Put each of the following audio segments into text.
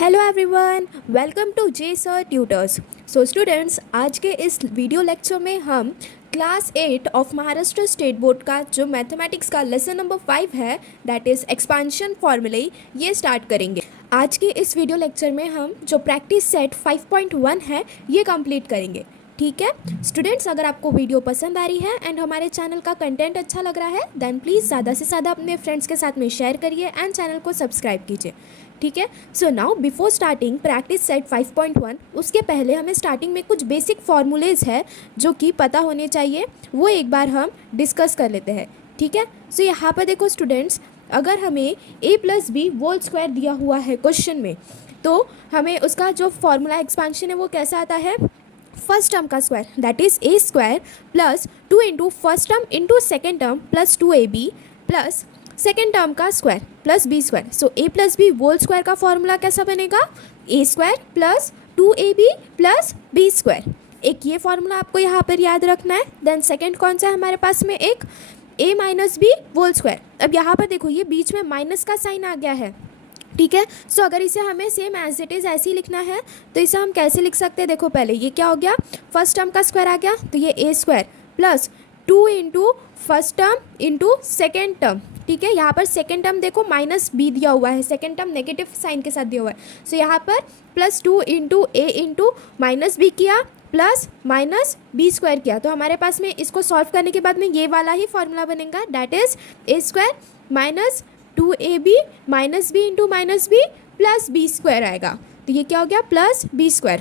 Hello everyone, welcome to J sir tutors. So students, आज के इस वीडियो लेक्चर में हम class 8 of Maharashtra state board का जो मैथमेटिक्स का लेसन नंबर 5 है, दैट इज़ एक्सपांशन फॉर्मूले, ये स्टार्ट करेंगे। आज के इस वीडियो लेक्चर में हम जो प्रैक्टिस सेट 5.1 है ये कंप्लीट करेंगे। ठीक है स्टूडेंट्स, अगर आपको वीडियो पसंद आ रही है एंड हमारे चैनल का कंटेंट अच्छा लग रहा है देन प्लीज़ ज़्यादा से ज़्यादा अपने फ्रेंड्स के साथ में शेयर करिए एंड चैनल को सब्सक्राइब कीजिए। ठीक है, so now before starting practice set 5.1, उसके पहले हमें स्टार्टिंग में कुछ बेसिक फार्मूलेज है जो कि पता होने चाहिए, वो एक बार हम डिस्कस कर लेते हैं। ठीक है, सो यहाँ पर देखो स्टूडेंट्स, अगर हमें a plus B whole square दिया हुआ है क्वेश्चन में, तो हमें उसका जो फॉर्मूला एक्सपांशन है वो कैसा आता है, फर्स्ट टर्म का square that is A square plus 2 into first term into second term plus 2ab plus second term का square plus B square. So A plus B whole square का formula कैसा बनेगा, A square plus 2ab plus B square. एक ये formula आपको यहाँ पर याद रखना है। देन सेकेंड कौन सा है हमारे पास में, एक a minus B whole square. अब यहाँ पर देखो ये बीच में माइनस का साइन आ गया है। ठीक है, सो अगर इसे हमें सेम एज इट इज़ ऐसे ही लिखना है तो इसे हम कैसे लिख सकते हैं, देखो पहले ये क्या हो गया, फर्स्ट टर्म का स्क्वायर आ गया तो ये A square plus 2 into first term into second term. ठीक है, यहाँ पर सेकेंड टर्म देखो माइनस बी दिया हुआ है, सेकेंड टर्म नेगेटिव साइन के साथ दिया हुआ है। सो यहाँ पर प्लस 2 इंटू ए इंटू माइनस बी किया प्लस माइनस बी स्क्वायर किया, तो हमारे पास में इसको सॉल्व करने के बाद में ये वाला ही फॉर्मूला बनेगा, that is A square minus 2ab minus B into minus B plus B square आएगा। तो ये क्या हो गया, plus B square.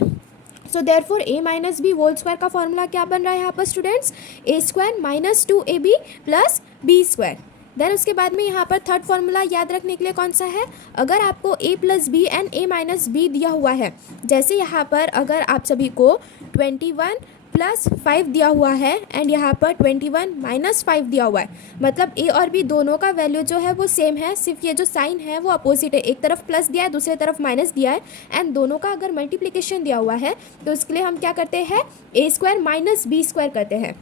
So therefore a minus B whole square का फॉर्मूला क्या बन रहा है यहाँ पर students, A square minus 2ab plus B square. Then उसके बाद में यहाँ पर थर्ड फार्मूला याद रखने के लिए कौन सा है, अगर आपको a plus B and a minus B दिया हुआ है, जैसे यहाँ पर अगर आप सभी को 21 प्लस 5 दिया हुआ है एंड यहाँ पर 21 माइनस 5 दिया हुआ है, मतलब a और b दोनों का वैल्यू जो है वो सेम है, सिर्फ ये जो साइन है वो अपोजिट है, एक तरफ प्लस दिया है दूसरी तरफ माइनस दिया है, एंड दोनों का अगर मल्टीप्लिकेशन दिया हुआ है तो इसके लिए हम क्या करते हैं, ए स्क्वायर माइनस बी स्क्वायर करते हैं।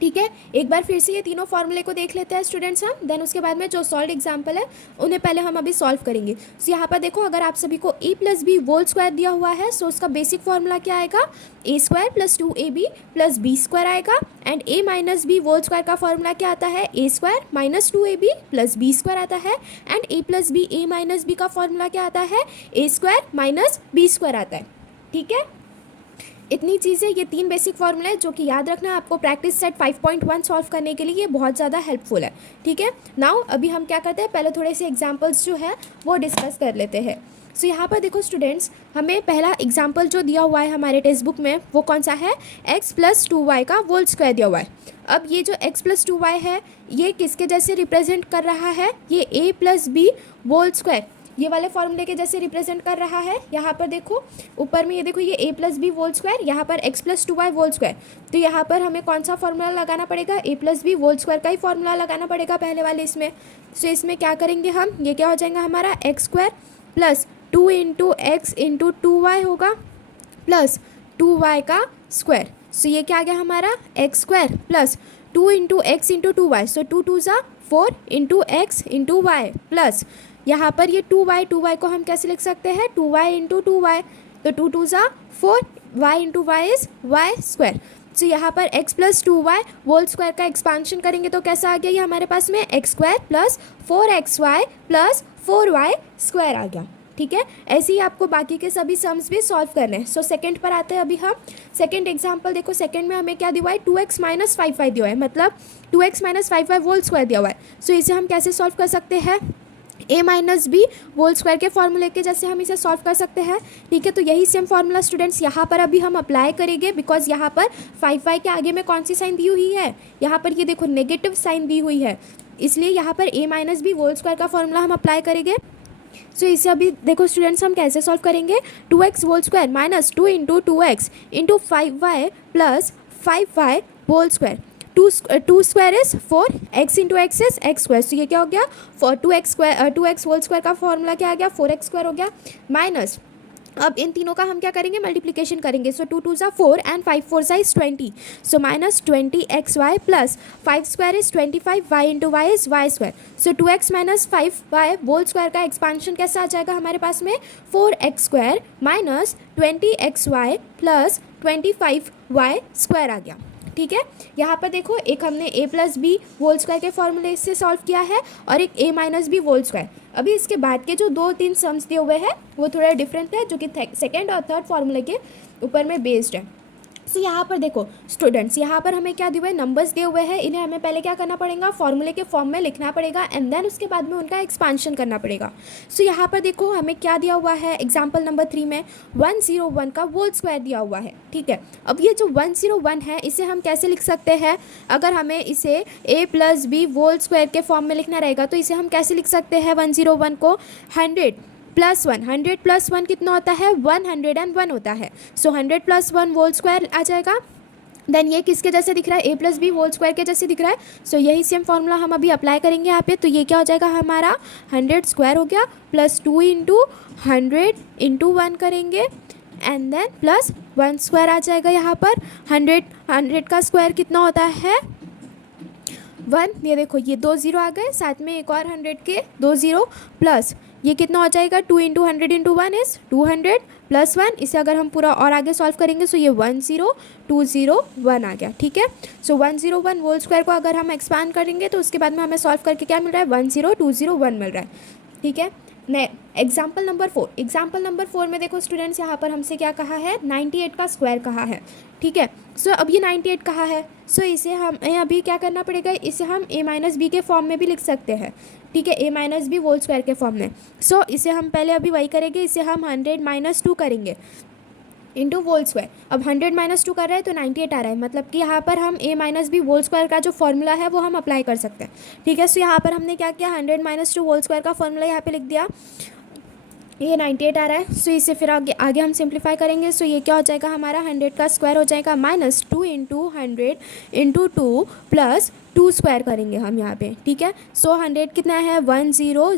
ठीक है, एक बार फिर से ये तीनों फॉर्मूले को देख लेते हैं स्टूडेंट्स हम, देन उसके बाद में जो सॉल्व एग्जाम्पल है उन्हें पहले हम अभी सॉल्व करेंगे। सो यहाँ पर देखो, अगर आप सभी को A plus B whole square दिया हुआ है सो उसका बेसिक फॉर्मूला क्या आएगा, A square plus 2ab plus B square आएगा, and A minus B whole square का फॉर्मूला क्या आता है, A square minus 2ab plus B square आता है, and A plus B A minus B का फॉर्मूला क्या आता है, A square minus B square आता है। ठीक है, इतनी चीज़ें, ये तीन बेसिक फॉर्मूला है जो कि याद रखना है आपको प्रैक्टिस सेट 5.1 सॉल्व करने के लिए, ये बहुत ज़्यादा हेल्पफुल है। ठीक है, नाउ अभी हम क्या करते हैं, पहले थोड़े से एग्जांपल्स जो है वो डिस्कस कर लेते हैं। सो यहाँ पर देखो स्टूडेंट्स, हमें पहला एग्जाम्पल जो दिया हुआ है हमारे टेक्स्ट बुक में वो कौन सा है, x प्लस 2y का होल स्क्वायर दिया हुआ है। अब ये जो x प्लस 2y है ये किसके जैसे रिप्रेजेंट कर रहा है, ये a plus B whole square, ये वाले फॉर्मूले के जैसे रिप्रेजेंट कर रहा है। यहाँ पर देखो ऊपर में ये देखो, ये a plus B whole square, यहाँ पर x plus 2y whole square, तो यहाँ पर हमें कौन सा फॉर्मूला लगाना पड़ेगा, a plus B whole square का ही फॉर्मूला लगाना पड़ेगा पहले वाले इसमें। सो इसमें क्या करेंगे हम, ये क्या हो जाएगा हमारा X square plus 2 into X into 2y होगा प्लस 2y का स्क्वायर। सो ये क्या आ गया हमारा, X square plus 2 into X into 2y, so 2 2 ज़ा 4 into X into Y plus यहाँ पर ये 2y को हम कैसे लिख सकते हैं, 2y इंटू 2y, तो 2 2 ज़ा 4, y into Y is Y square. So यहाँ पर x plus 2y whole square का एक्सपांशन करेंगे तो कैसा आ गया ये हमारे पास में, X square plus 4xy plus 4y square आ गया। ठीक है, ऐसे ही आपको बाकी के सभी सम्स भी सॉल्व करने हैं। सो सेकंड पर आते हैं अभी हम। सेकंड एग्जांपल देखो, सेकंड में हमें क्या दिया हुआ है, 2x माइनस 5y दिया हुआ है, मतलब 2x minus 5y whole square दिया हुआ है। सो इसे हम कैसे सॉल्व कर सकते हैं, a minus B whole square के फॉर्मूले के जैसे हम इसे सॉल्व कर सकते हैं। ठीक है, तो यही सेम फॉर्मूला स्टूडेंट्स यहाँ पर अभी हम अप्लाई करेंगे, बिकॉज यहाँ पर 5y के आगे में कौन सी साइन दी हुई है, यहाँ पर ये देखो नेगेटिव साइन दी हुई है, इसलिए यहाँ पर a minus B whole square का फॉर्मूला हम अप्लाई करेंगे। सो इसे अभी देखो स्टूडेंट्स हम कैसे सॉल्व करेंगे, 2x whole square minus 2 into 2x into 5y plus 5y whole square, 2 square is 4, x into X is X square, तो ये क्या हो गया, 2x होल स्क्वायर का फॉर्मूला क्या आ गया, 4x स्क्वायर हो गया, माइनस अब इन तीनों का हम क्या करेंगे, मल्टीप्लिकेशन करेंगे। सो 2 2 ज़ा 4 एंड 5 4 ज़ा is 20। So minus 20xy plus 5 square is 25, y into Y is Y square. So 2x minus 5y whole square का एक्सपांशन कैसा आ जाएगा हमारे पास में, 4x square minus 20xy plus 25y square आ गया। ठीक है, यहाँ पर देखो एक हमने a plus B whole square के फॉर्मूले से सॉल्व किया है और एक a minus B whole square. अभी इसके बाद के जो 2 3 सम्स दिए हुए हैं वो थोड़ा डिफरेंट है, जो कि सेकेंड और थर्ड फॉर्मूले के ऊपर में बेस्ड है। सो यहाँ पर देखो स्टूडेंट्स, यहाँ पर हमें क्या दिए हुए हैं, नंबर्स दिए हुए हैं। इन्हें हमें पहले क्या करना पड़ेगा, फॉर्मूले के फॉर्म में लिखना पड़ेगा एंड देन उसके बाद में उनका एक्सपांशन करना पड़ेगा। सो यहाँ पर देखो हमें क्या दिया हुआ है, एग्जाम्पल नंबर 3 में 101 का होल स्क्वायर दिया हुआ है। ठीक है, अब ये जो 101 है इसे हम कैसे लिख सकते हैं, अगर हमें इसे a plus B whole square के फॉर्म में लिखना रहेगा तो इसे हम कैसे लिख सकते हैं, 101 को 100 प्लस 1, 100 प्लस 1 कितना होता है, 101 होता है। सो 100 प्लस 1 होल स्क्वायर आ जाएगा। देन ये किसके जैसे दिख रहा है, a plus B whole square के जैसे दिख रहा है। सो यही सेम फॉर्मूला हम अभी अप्लाई करेंगे यहाँ पे। तो ये क्या हो जाएगा हमारा, 100 स्क्वायर हो गया प्लस 2 इंटू 100 इंटू 1 करेंगे एंड देन प्लस 1 स्क्वायर आ जाएगा यहाँ पर। 100 का स्क्वायर कितना होता है, 1। ये देखो ये 2 0 आ गए, साथ में एक और 100 के 2 0 प्लस ये कितना हो जाएगा, 2 इंटू 100 इंटू 1 इज़ 200 प्लस 1। इसे अगर हम पूरा और आगे सॉल्व करेंगे तो ये 10201 आ गया। ठीक है, सो 101 होल स्क्वायर को अगर हम एक्सपांड करेंगे तो उसके बाद में हमें सॉल्व करके क्या मिल रहा है, 10201 मिल रहा है। ठीक है, एग्जाम्पल नंबर 4, एग्जाम्पल नंबर 4 में देखो स्टूडेंट्स, यहाँ पर हमसे क्या कहा है, 98 का स्क्वायर कहा है। ठीक है, सो अब ये 98 कहा है, सो इसे हमें अभी क्या करना पड़ेगा, इसे हम a माइनस बी के फॉर्म में भी लिख सकते हैं। ठीक है, a minus B whole square के फॉर्म में। सो इसे हम पहले अभी वही करेंगे, इसे हम 100 माइनस 2 करेंगे इंटू होल स्क्वायर। अब 100 माइनस 2 कर रहे हैं तो 98 आ रहा है, मतलब कि यहाँ पर हम a minus B whole square का जो फॉर्मूला है वो हम अप्लाई कर सकते हैं। ठीक है, सो यहाँ पर हमने क्या किया, 100 माइनस 2 होल स्क्वायर का फॉर्मूला यहाँ पे लिख दिया, ये 98 आ रहा है। सो इसे फिर आगे हम सिंप्लीफाई करेंगे। सो ये क्या हो जाएगा हमारा, 100 का स्क्वायर हो जाएगा minus 2 into 100 into 2 plus 2 square करेंगे हम यहाँ पे। ठीक है, सो 100 कितना है, 10000,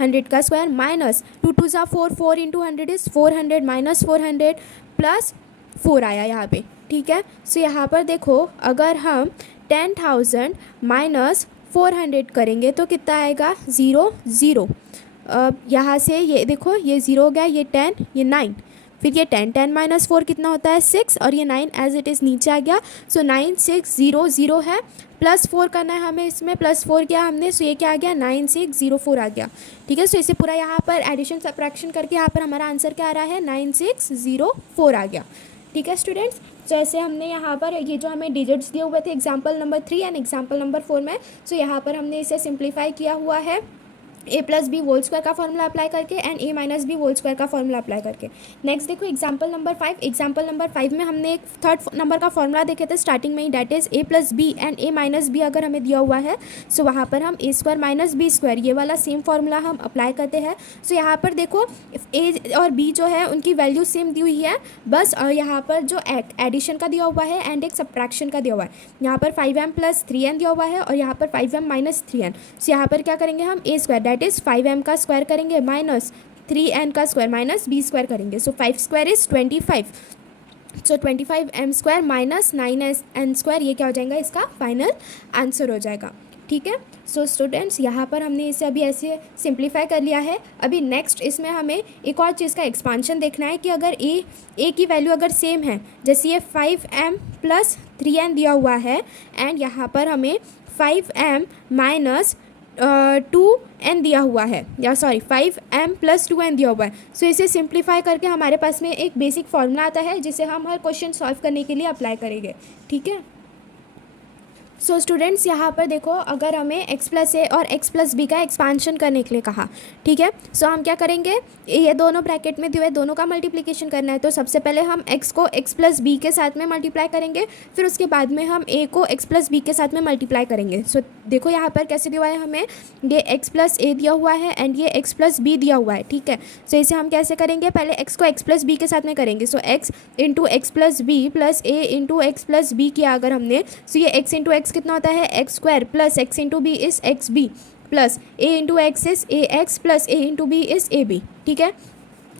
100 का स्क्वायर माइनस 2 2 ज़ा 4, 4 इंटू 100 इज़ 400 माइनस 400 प्लस 4 आया यहाँ पे। ठीक है, सो यहाँ पर देखो अगर हम 10,000 माइनस 400 करेंगे तो कितना आएगा, 0 0। यहाँ से ये देखो ये 0 हो गया, ये 10, ये 9, फिर ये 10, 10 माइनस 4 कितना होता है, 6, और ये 9 एज इट इज़ नीचे आ गया। सो 9600 है, प्लस 4 करना है हमें, इसमें प्लस 4 किया हमने, सो ये क्या आ गया, 9604 आ गया। ठीक है, सो इसे पूरा यहाँ पर एडिशन सब्ट्रैक्शन करके यहाँ पर हमारा आंसर क्या आ रहा है, 9604 आ गया। ठीक है स्टूडेंट्स, जैसे हमने यहाँ पर ये जो हमें डिजिट्स दिए हुए थे example number 3 and example number 4 में, सो यहाँ पर हमने इसे सिंप्लीफाई किया हुआ है a plus B whole square का फॉर्मूला अप्लाई करके and a minus B whole square का फॉर्मूला अप्लाई करके। नेक्स्ट देखो एग्जांपल नंबर 5, एग्जांपल नंबर 5 में हमने एक थर्ड नंबर का फॉर्मूला देखे थे स्टार्टिंग में ही, that is a plus B and a minus B अगर हमें दिया हुआ है सो वहाँ पर हम a square minus B square ये वाला सेम फॉर्मूला हम अप्लाई करते हैं। सो यहाँ पर देखो a और b जो है उनकी वैल्यू सेम दी हुई है, बस यहाँ पर जो एडिशन का दिया हुआ है एंड एक सब्ट्रैक्शन का दिया हुआ है। यहाँ पर 5m प्लस 3n दिया हुआ है और यहाँ पर 5m माइनस 3n। सो यहाँ पर क्या करेंगे हम, a square that is 5m का स्क्वायर करेंगे माइनस 3n का स्क्वायर माइनस b स्क्वायर करेंगे। सो 5 square is 25, so 25m square minus 9n square, ये क्या हो जाएगा, इसका फाइनल आंसर हो जाएगा। ठीक है, सो स्टूडेंट्स यहाँ पर हमने इसे अभी ऐसे सिंप्लीफाई कर लिया है। अभी नेक्स्ट इसमें हमें एक और चीज़ का एक्सपांशन देखना है कि अगर a की वैल्यू अगर सेम है, जैसे ये 5m प्लस 3n दिया हुआ है एंड यहाँ पर हमें 5m माइनस 2n दिया हुआ है, या सॉरी 5m प्लस 2n दिया हुआ है। सो इसे सिंप्लीफाई करके हमारे पास में एक बेसिक फॉर्मूला आता है जिसे हम हर क्वेश्चन सॉल्व करने के लिए अप्लाई करेंगे। ठीक है, सो स्टूडेंट्स यहाँ पर देखो अगर हमें x प्लस ए और x प्लस बी का एक्सपांशन करने के लिए कहा, ठीक है, सो हम क्या करेंगे, ये दोनों ब्रैकेट में दिए हुए दोनों का मल्टीप्लिकेशन करना है। तो सबसे पहले हम x को x प्लस बी के साथ में मल्टीप्लाई करेंगे, फिर उसके बाद में हम a को x प्लस बी के साथ में मल्टीप्लाई करेंगे। सो देखो यहाँ पर कैसे दिया हुआ है, हमें ये x प्लस ए दिया हुआ है एंड ये x प्लस बी दिया हुआ है। ठीक है, सो इसे हम कैसे करेंगे, पहले x को x प्लस बी के साथ में करेंगे। So x into X plus B plus A into X plus B किया अगर हमने, सो ये x इंटू एक्स कितना होता है, X square plus X into B is X B plus A into X is A X plus A into B is A B. ठीक है,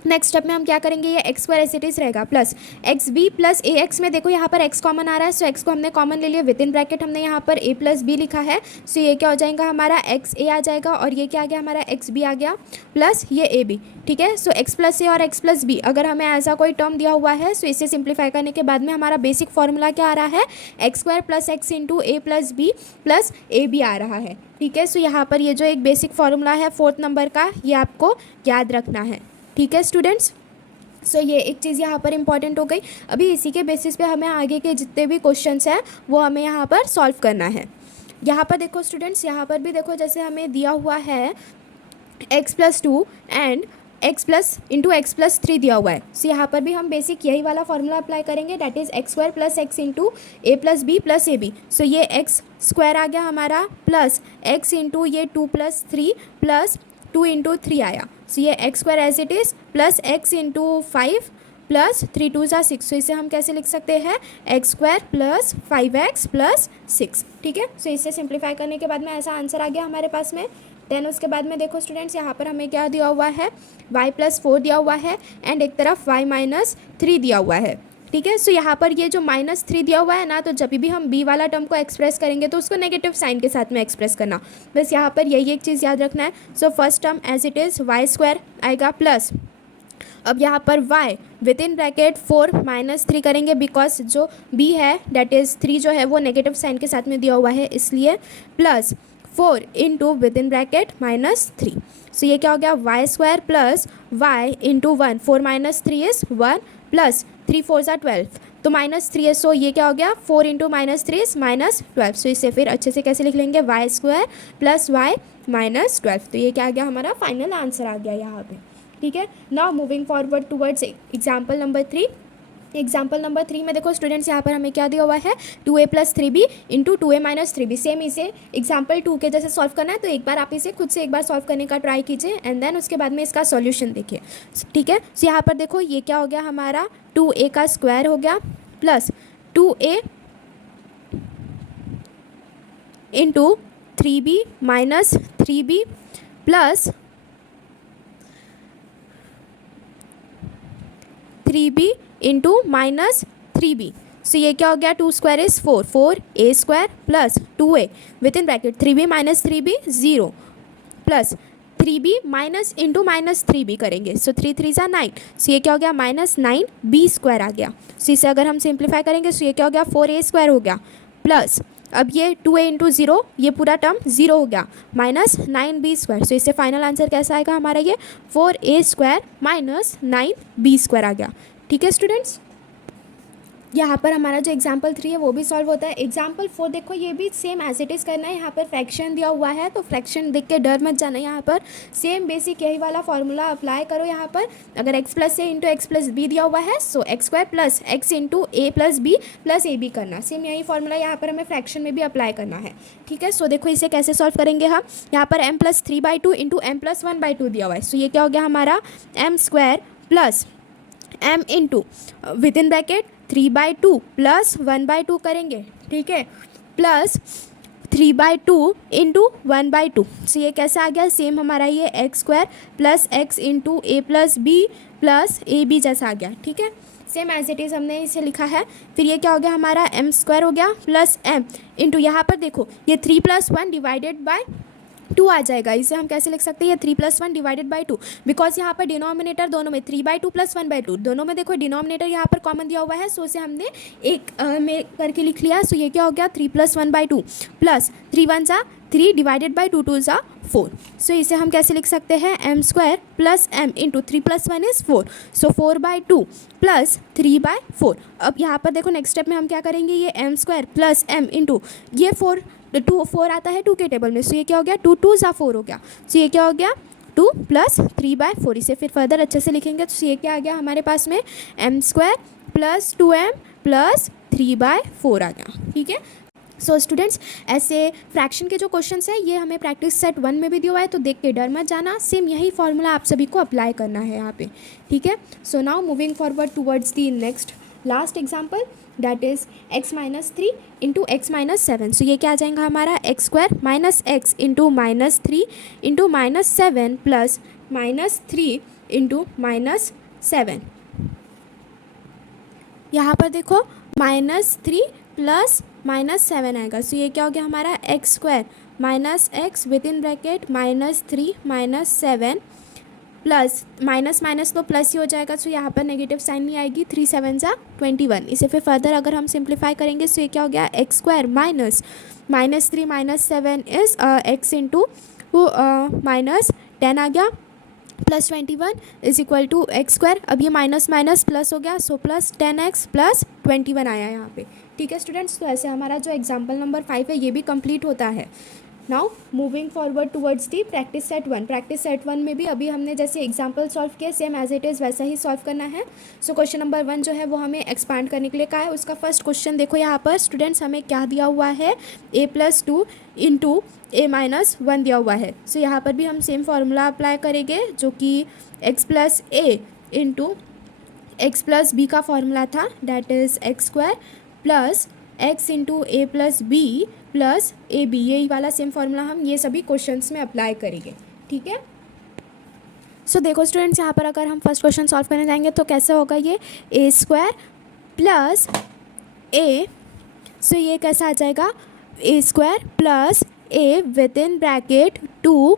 next step में हम क्या करेंगे, ये X square as it is रहेगा plus X B plus A X में देखो यहाँ पर एक्स कॉमन आ रहा है, सो एक्स को हमने कॉमन ले लिया, विद इन ब्रैकेट हमने यहाँ पर ए प्लस बी लिखा है, सो ये क्या हो जाएगा हमारा एक्स ए आ जाएगा, और ये क्या आ गया हमारा एक्स बी आ गया प्लस ये ए बी, ठीक है। सो एक्स प्लस ए और एक्स प्लस बी अगर हमें ऐसा कोई टर्म दिया हुआ है, सो इसे सिंप्लीफाई करने के बाद में हमारा बेसिक फॉर्मूला क्या आ रहा है, X square plus X into A plus B plus A B आ रहा है, ठीक है। सो यहाँ पर ये जो एक बेसिक फॉर्मूला है 4th नंबर का, ये आपको याद रखना है, ठीक है स्टूडेंट्स। सो ये एक चीज़ यहाँ पर इंपॉर्टेंट हो गई। अभी इसी के बेसिस पे हमें आगे के जितने भी क्वेश्चंस हैं वो हमें यहाँ पर सॉल्व करना है। यहाँ पर देखो स्टूडेंट्स, यहाँ पर भी देखो जैसे हमें दिया हुआ है x plus 2 and x plus into X plus 3 दिया हुआ है, सो यहाँ पर भी हम बेसिक यही वाला फॉर्मूला अप्लाई करेंगे, that is X square plus X into A plus B plus A B. So ये एक्स स्क्वायर आ गया हमारा प्लस एक्स इंटू ये 2 प्लस 3 प्लस 2 इंटू 3 आया, सो ये X square as it is plus X into 5 plus 3 2 ज़ा 6, सो इसे हम कैसे लिख सकते हैं, x square plus 5x plus 6, ठीक है। सो इसे सिंप्लीफाई करने के बाद में ऐसा आंसर आ गया हमारे पास में। देन उसके बाद में देखो स्टूडेंट्स, यहाँ पर हमें क्या दिया हुआ है, y प्लस 4 दिया हुआ है एंड एक तरफ y माइनस 3 दिया हुआ है, ठीक है। सो यहाँ पर ये जो -3 दिया हुआ है ना, तो जब भी हम b वाला टर्म को एक्सप्रेस करेंगे तो उसको नेगेटिव साइन के साथ में एक्सप्रेस करना, बस यहाँ पर यही एक चीज़ याद रखना है। So first term as it is Y square आएगा प्लस, अब यहाँ पर y with in bracket 4 minus 3 करेंगे, बिकॉज जो b है डैट इज़ 3 जो है वो नेगेटिव साइन के साथ में दिया हुआ है, इसलिए plus 4 into with in bracket -3। So ये क्या हो गया, Y square plus Y into 1, 4 minus 3 is 1 plus 3 4 ज़ा 12, तो -3 है, सो ये क्या हो गया 4 इंटू -3 इज़ -12। सो इसे फिर अच्छे से कैसे लिख लेंगे, वाई स्क्वायर प्लस वाई -12, तो ये क्या आ गया हमारा फाइनल आंसर आ गया यहाँ पे, ठीक है। Now moving forward towards example number 3। Example number 3 में देखो स्टूडेंट्स, यहाँ पर हमें क्या दिया हुआ है, 2a plus 3b into 2a minus 3b, same इसे एग्जाम्पल 2 के जैसे सॉल्व करना है, तो एक बार आप इसे खुद से एक बार सॉल्व करने का ट्राई कीजिए एंड देन उसके बाद में इसका सॉल्यूशन देखिए, ठीक है। सो यहाँ पर देखो ये क्या हो गया हमारा, 2a का स्क्वायर हो गया plus 2a into 3b minus 3b plus 3b into -3b। सो ये क्या हो गया, 2 square is 4, 4a square plus 2a with in bracket 3b minus 3b 0 plus 3b minus into -3b करेंगे, सो 3 3 ज़ा 9, सो ये क्या हो गया -9b स्क्वायर आ गया। सो इसे अगर हम सिंप्लीफाई करेंगे, सो ये क्या हो गया 4a स्क्वायर हो गया प्लस अब ये 2a इंटू 0, ये पूरा टर्म 0 हो गया -9b स्क्वायर। सो इससे फाइनल आंसर कैसा आएगा हमारा, ये 4a square minus 9b square आ गया, ठीक है स्टूडेंट्स। यहाँ पर हमारा जो एग्जाम्पल 3 है वो भी सॉल्व होता है। एग्जाम्पल 4 देखो, ये भी सेम एज इट इज़ करना है, यहाँ पर फ्रैक्शन दिया हुआ है तो फ्रैक्शन देख के डर मत जाना, यहाँ पर सेम बेसिक यही वाला फॉर्मूला अप्लाई करो। यहाँ पर अगर x plus A into X plus B दिया हुआ है, so X square plus X into A plus B plus A B करना, सेम यही फॉर्मूला यहाँ पर हमें फ्रैक्शन में भी अप्लाई करना है, ठीक है। सो देखो इसे कैसे सॉल्व करेंगे हम, यहाँ पर m plus 3/2 into m plus 1/2 दिया हुआ है, सो ये क्या हो गया हमारा m square plus m into with in bracket 3/2 plus 1/2 करेंगे, ठीक है, प्लस 3/2 इंटू 1/2। सो ये कैसा आ गया, सेम हमारा ये X square plus X into A plus B plus A B जैसा आ गया, ठीक है, सेम एज इट इज़ हमने इसे लिखा है। फिर ये क्या हो गया हमारा m स्क्वायर हो गया प्लस m इंटू यहाँ पर देखो ये 3 + 1 डिवाइडेड बाय 2 आ जाएगा, इसे हम कैसे लिख सकते हैं, ये 3 + 1 डिवाइडेड बाय 2, बिकॉज यहाँ पर डिनोमिनेटर दोनों में 3/2 प्लस 1/2 दोनों में देखो डिनोमिनेटर यहाँ पर कॉमन दिया हुआ है, सो इसे हमने एक में करके लिख लिया। सो ये क्या हो गया 3 + 1/2 प्लस 3 1 ज़ा 3 डिवाइडेड बाय 2 2 ज़ा 4। सो इसे हम कैसे लिख सकते हैं, m square plus m into 3 + 1 is 4, so 4/2 plus 3/4। अब यहाँ पर देखो नेक्स्ट स्टेप में हम क्या करेंगे, ये m square plus m into ये 4 आता है 2 के टेबल में, सो ये क्या हो गया 2 2 ज़ा 4 हो गया, सो ये क्या हो गया 2 प्लस 3/4। इसे फिर फर्दर अच्छे से लिखेंगे तो ये क्या आ गया हमारे पास में m square plus 2m plus 3/4 आ गया, ठीक है। सो स्टूडेंट्स, ऐसे फ्रैक्शन के जो क्वेश्चंस हैं ये हमें प्रैक्टिस सेट 1 में भी दिया हुआ है, तो देख के डर मत जाना, सेम यही फॉर्मूला आप सभी को अप्लाई करना है यहाँ पे, ठीक है। So now moving forward towards the next last example, that is x minus 3 into x minus 7। सो ये क्या आ जाएगा हमारा X square minus x into -3 into -7 plus -3 into -7। यहाँ पर देखो -3 प्लस -7 आएगा, सो ये क्या हो गया हमारा X square minus x with in bracket -3 -7 plus minus minus तो प्लस ही हो जाएगा, सो यहाँ पर नेगेटिव साइन नहीं आएगी। 3 7 जा 21। इसे फिर फर्दर अगर हम सिंप्लीफाई करेंगे सो ये क्या हो गया X square -3 -7 is X into -10 आ गया plus 21 is equal to X square. अब ये माइनस माइनस प्लस हो गया, सो प्लस 10x प्लस 21 आया यहाँ पे। ठीक है स्टूडेंट्स, तो ऐसे हमारा जो एग्जाम्पल नंबर 5 है ये भी कंप्लीट होता है। Now moving forward towards the practice set 1। Practice set 1 में भी अभी हमने जैसे एग्जाम्पल सॉल्व किया सेम एज इट इज़ वैसा ही सॉल्व करना है। सो क्वेश्चन नंबर 1 जो है वो हमें एक्सपांड करने के लिए कहा है। उसका फर्स्ट क्वेश्चन देखो यहाँ पर स्टूडेंट्स हमें क्या दिया हुआ है, a+2 इंटू a-1 दिया हुआ है। सो यहाँ पर भी हम सेम फार्मूला अप्लाई करेंगे जो कि x plus A into X plus B का फॉर्मूला था, that is X square plus X into A plus B plus A B. यही वाला सेम फार्मूला हम ये सभी क्वेश्चंस में अप्लाई करेंगे। ठीक है, सो देखो स्टूडेंट्स यहाँ पर अगर हम फर्स्ट क्वेश्चन सॉल्व करने जाएंगे तो कैसे होगा ये ए स्क्वायर प्लस ए, सो ये कैसा आ जाएगा A square plus A with in bracket 2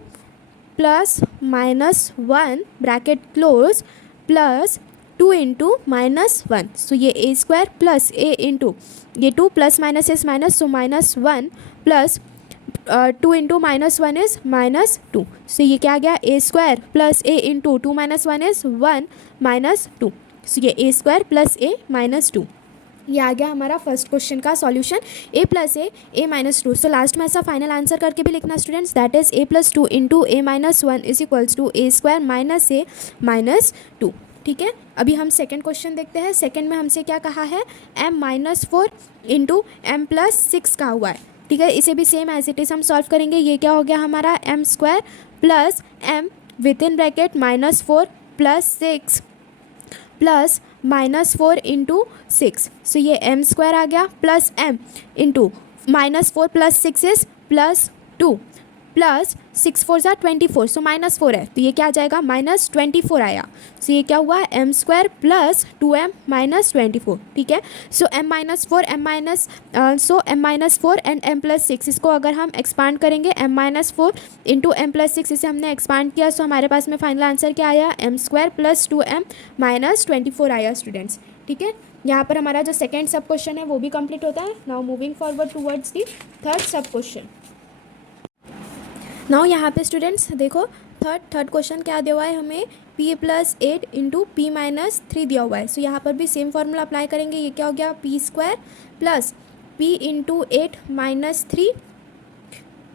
plus -1 bracket close plus 2 into -1। So ये A square plus A into ये 2 plus minus is minus, so -1 plus 2 into -1 is -2। So ये क्या आ गया A square plus A into 2 - 1 is 1 -2। So ये A square plus a -2। ये आ गया हमारा फर्स्ट क्वेश्चन का solution, a plus a -2। So last में ऐसा फाइनल आंसर करके भी लिखना students, that is a+2 into a-1 is equals to a square minus a -2। ठीक है, अभी हम सेकंड क्वेश्चन देखते हैं। सेकंड में हमसे क्या कहा है, m-4 इंटू m+6 का हुआ है। ठीक है, इसे भी सेम एज इट इज़ हम सॉल्व करेंगे। ये क्या हो गया हमारा m square plus m with in bracket -4 plus 6 plus -4 into 6। सो ये m स्क्वायर आ गया plus m into -4 plus 6 is +2 plus 6 4 ज़ा 24, सो -4 है तो ये क्या आ जाएगा -24 आया। सो ये क्या हुआ m स्क्वायर प्लस 2m -24। ठीक है, सो m-4 m-4 एंड m+6 इसको अगर हम एक्सपांड करेंगे m-4 इंटू m+6 इसे हमने एक्सपांड किया, सो हमारे पास में फाइनल आंसर क्या आया m स्क्वायर प्लस 2m -24 आया स्टूडेंट्स। ठीक है, यहाँ पर हमारा जो सेकेंड सब क्वेश्चन है वो भी कंप्लीट होता है। Now moving forward towards the third सब क्वेश्चन। नाउ यहाँ पे स्टूडेंट्स देखो थर्ड क्वेश्चन क्या दिया हुआ है हमें, p+8 इंटू p-3 दिया हुआ है। सो यहाँ पर भी सेम फार्मूला अप्लाई करेंगे। ये क्या हो गया p square plus p into 8 -3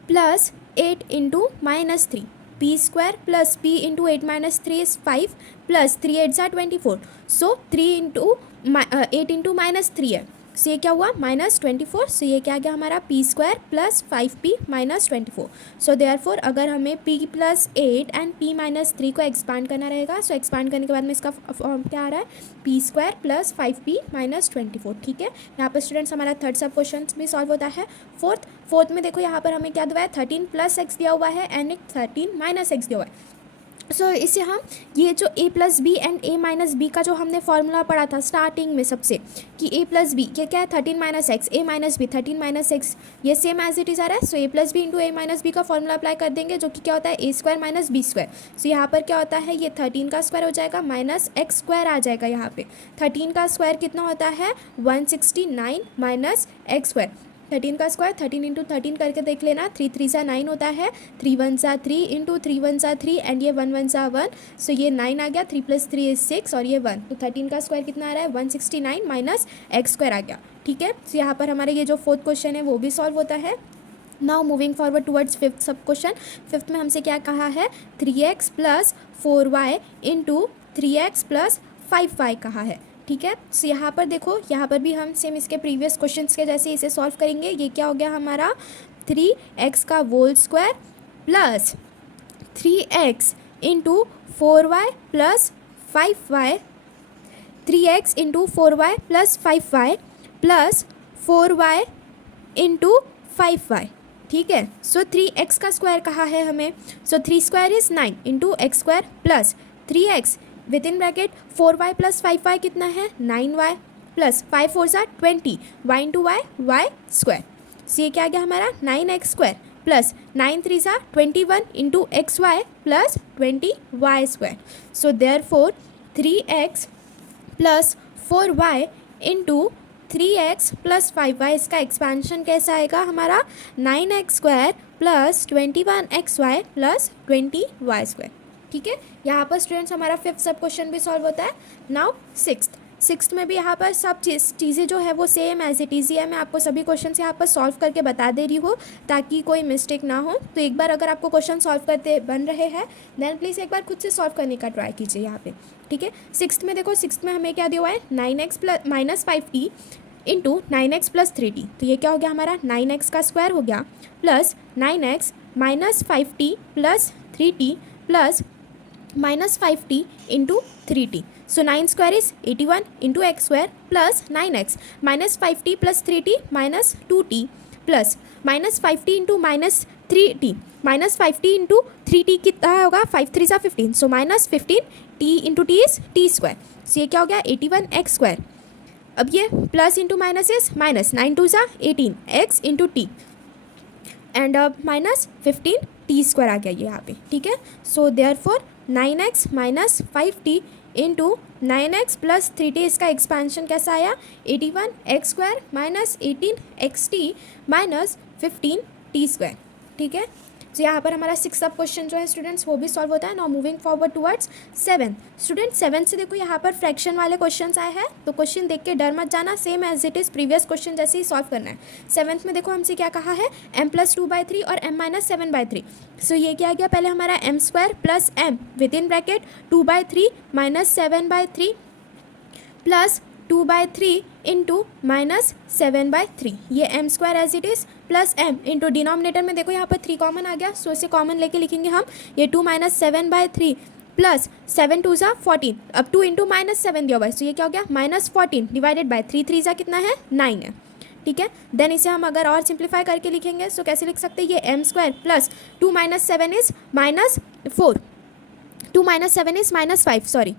plus 8 into -3, p square plus p into 8 -3 is 5 plus 3 8 ज़ा 24, सो 3 इंटू 8 इंटू -3 है, सो ये क्या हुआ -24। सो ये क्या गया हमारा p square plus 5p -24। So therefore अगर हमें p+8 एंड p-3 को एक्सपांड करना रहेगा, सो एक्सपांड करने के बाद में इसका फॉर्म क्या आ रहा है p स्क्वायर प्लस 5p -24। ठीक है, यहाँ पर स्टूडेंट्स हमारा थर्ड सब क्वेश्चन भी सॉल्व होता है। फोर्थ में देखो यहाँ पर हमें क्या दिया है 13 + x दिया हुआ है एंड एक 13 - x दिया हुआ है। सो इसे हम ये जो a plus B and a - b का जो हमने फार्मूला पढ़ा था स्टार्टिंग में सबसे कि a प्लस बी ये क्या है 13 - x, a - b 13 - x, ये सेम एज इट इज़ आ रहा है। So a plus b into a - b का फार्मूला अप्लाई कर देंगे जो कि क्या होता है a square minus b square. So यहाँ पर क्या होता है ये 13 का स्क्वायर हो जाएगा माइनस x स्क्वायर आ जाएगा। यहाँ पे 13 का स्क्वायर कितना होता है 169 माइनस x स्क्वायर। 13 का स्क्वायर 13 इंटू 13 करके देख लेना, 3 3 ज़ा 9 होता है, 3 1 ज़ा 3 इंटू 3 1 ज़ा 3 एंड ये 1 1 ज़ा 1, सो ये 9 आ गया, 3 + 3 इज 6 और ये 1, तो 13 का स्क्वायर कितना आ रहा है 169 माइनस x स्क्वायर आ गया। ठीक है, सो यहाँ पर हमारे ये जो फोर्थ क्वेश्चन है वो भी सॉल्व होता है। Now moving forward towards fifth सब क्वेश्चन। फिफ्थ में हमसे क्या कहा है 3x plus 4y into 3x plus 5y कहा है। ठीक है, सो यहाँ पर देखो यहाँ पर भी हम सेम इसके प्रीवियस क्वेश्चंस के जैसे इसे सॉल्व करेंगे। ये क्या हो गया हमारा 3x का whole square plus 3x into 4y plus 5y, 3x into 4y plus 5y plus 4y into 5y। ठीक है, सो 3x का स्क्वायर कहा है हमें, सो 3 square is 9 into x square plus 3x with in bracket 4y plus 5y कितना है 9y plus 5 4 सा 20 y into y y square. So ये क्या आ गया हमारा 9x स्क्वायर प्लस 9 3 सा 21 into X Y plus 20y square. So therefore 3x plus 4y into 3x plus 5y, इसका एक्सपेंशन कैसा आएगा हमारा 9x square plus 21xy plus 20y square. ठीक है, यहाँ पर स्टूडेंट्स हमारा फिफ्थ सब क्वेश्चन भी सॉल्व होता है। नाउ सिक्स्थ में भी यहाँ पर सब चीज़ें जो है वो सेम एज इट इज़ ही है। मैं आपको सभी क्वेश्चन यहाँ पर सॉल्व करके बता दे रही हूँ ताकि कोई मिस्टेक ना हो। तो एक बार अगर आपको क्वेश्चन सॉल्व करते बन रहे हैं देन प्लीज़ एक बार खुद से सॉल्व करने का ट्राई कीजिए यहाँ पे। ठीक है, सिक्स्थ में देखो, सिक्स्थ में हमें क्या दिया हुआ है 9x plus minus 5t into 9x plus 3t। तो ये क्या हो गया हमारा 9x का स्क्वायर हो गया plus 9x minus 5t plus 3t plus minus 5t into 3t। So 9 square is 81 into x square plus 9x minus 5t plus 3t minus 2t plus minus 5t into minus 3t minus 5t into 3t कितना होगा 5 3 सा 15। So minus 15t into t is t square. So ये क्या हो गया 81x square. अब ये plus into minus is minus 9 2 सा 18 x into t and minus 15 t square आ गया ये यहाँ पे। ठीक है, so therefore 9x minus 5t into 9x plus 3t, इसका एक्सपेंशन कैसा आया 81x square minus 18xt minus 15t square. ठीक है, तो यहाँ पर हमारा सिक्स सब क्वेश्चन जो है स्टूडेंट्स वो भी सॉल्व होता है। Now moving forward towards seven. Student seven से देखो यहाँ पर फ्रैक्शन वाले क्वेश्चंस आए हैं, तो क्वेश्चन देख के डर मत जाना, same as it is previous question जैसे ही सॉल्व करना है। सेवन्थ में देखो हमसे क्या कहा है m प्लस 2/3 और m माइनस 7/3। सो ये क्या आ गया पहले हमारा m square plus m with in bracket 2/3 minus 7/3 plus 2/3 into minus 7/3। ये m square as it is plus m into denominator में देखो यहाँ पर 3 कॉमन आ गया, सो इसे कॉमन लेके लिखेंगे हम ये 2 माइनस 7/3 प्लस 7 2 सा 14। अब 2 इंटू माइनस 7 दिया हुआ है, सो ये क्या हो गया माइनस 14 डिवाइडेड बाय 3 3 सा कितना है 9 है। ठीक है, देन इसे हम अगर और सिंप्लीफाई करके लिखेंगे सो कैसे लिख सकते हैं ये m square plus 2 minus 7 is minus 4, 2 minus 7 is minus 5, sorry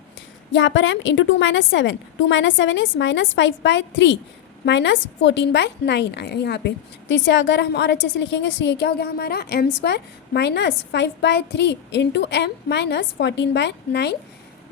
यहाँ पर m into 2 minus 7, 2 minus 7 is minus 5/3 minus 14/9 आया यहाँ पे। तो इसे अगर हम और अच्छे से लिखेंगे तो ये क्या हो गया हमारा m square minus 5/3 into m minus 14/9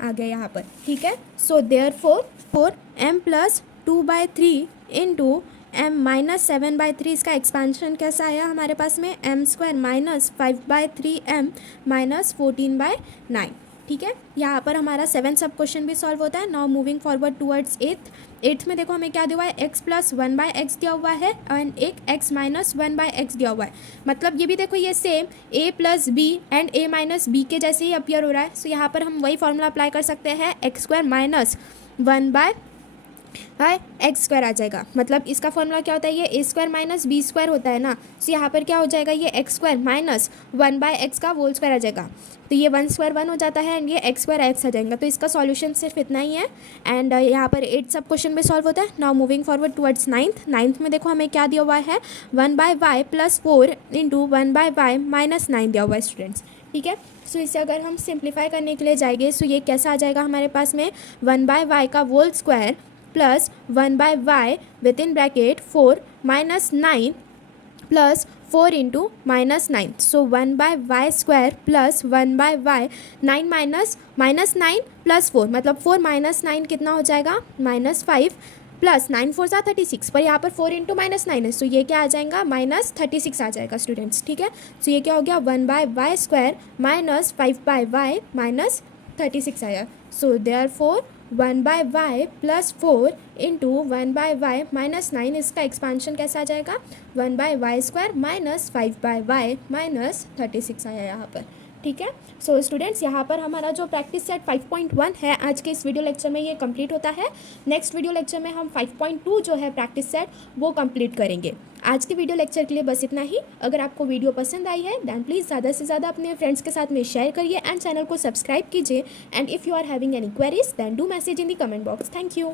आ गया यहाँ पर। ठीक है, so therefore m plus 2/3 into m minus 7/3, इसका एक्सपेंशन कैसा आया हमारे पास में m square minus 5/3m minus 14/9। ठीक है, यहाँ पर हमारा सेवन सब क्वेश्चन भी सॉल्व होता है। Now moving forward towards eighth में देखो हमें क्या दिया हुआ है x प्लस 1/x दिया हुआ है एंड एक x माइनस 1/x दिया हुआ है। मतलब ये भी देखो ये same a plus B and a minus B के जैसे ही अपीयर हो रहा है। सो यहाँ पर हम वही फॉर्मूला अप्लाई कर सकते हैं x square minus 1/x square आ जाएगा। मतलब इसका फॉर्मूला क्या होता है ये a square minus B square होता है ना। सो यहाँ पर क्या हो जाएगा ये x स्क्वायर माइनस 1/x का होल स्क्वायर आ जाएगा। तो ये 1 स्क्वायर 1 हो जाता है एंड ये x स्क्वायर x आ जाएगा। तो इसका सॉल्यूशन सिर्फ इतना ही है एंड यहाँ पर 8 सब क्वेश्चन भी सॉल्व होता है। Now moving forward towards ninth में देखो हमें क्या दिया हुआ है 1/y plus 4 into 1/y minus 9 दिया हुआ है स्टूडेंट्स। ठीक है, सो इसे अगर हम सिंप्लीफाई करने के लिए जाएंगे सो ये कैसा आ जाएगा हमारे पास में 1/y का whole square plus 1/y with in bracket 4 minus 9 plus 4 into minus 9। So 1/y square plus 1/y 9 minus 9 plus 4, मतलब 4 माइनस 9 कितना हो जाएगा माइनस 5 प्लस 9 4 सा 36, पर यहाँ पर 4 इंटू माइनस 9 है। सो ये क्या आ जाएगा माइनस 36 आ जाएगा स्टूडेंट्स। ठीक है, सो ये क्या हो गया 1/y square minus 5/y minus 36 आया। So therefore 1/y plus 4 into 1/y minus 9, इसका एक्सपांशन कैसा आ जाएगा 1/y square minus 5/y minus 36 आया यहाँ पर। ठीक है, सो स्टूडेंट्स यहाँ पर हमारा जो प्रैक्टिस सेट 5.1 है आज के इस वीडियो लेक्चर में ये कंप्लीट होता है। नेक्स्ट वीडियो लेक्चर में हम 5.2 जो है प्रैक्टिस सेट वो कंप्लीट करेंगे। आज के वीडियो लेक्चर के लिए बस इतना ही। अगर आपको वीडियो पसंद आई है दैन प्लीज़ ज़्यादा से ज़्यादा अपने फ्रेंड्स के साथ में शेयर करिए एंड चैनल को सब्सक्राइब कीजिए and if you are having any queries then do message in the comment box. Thank you.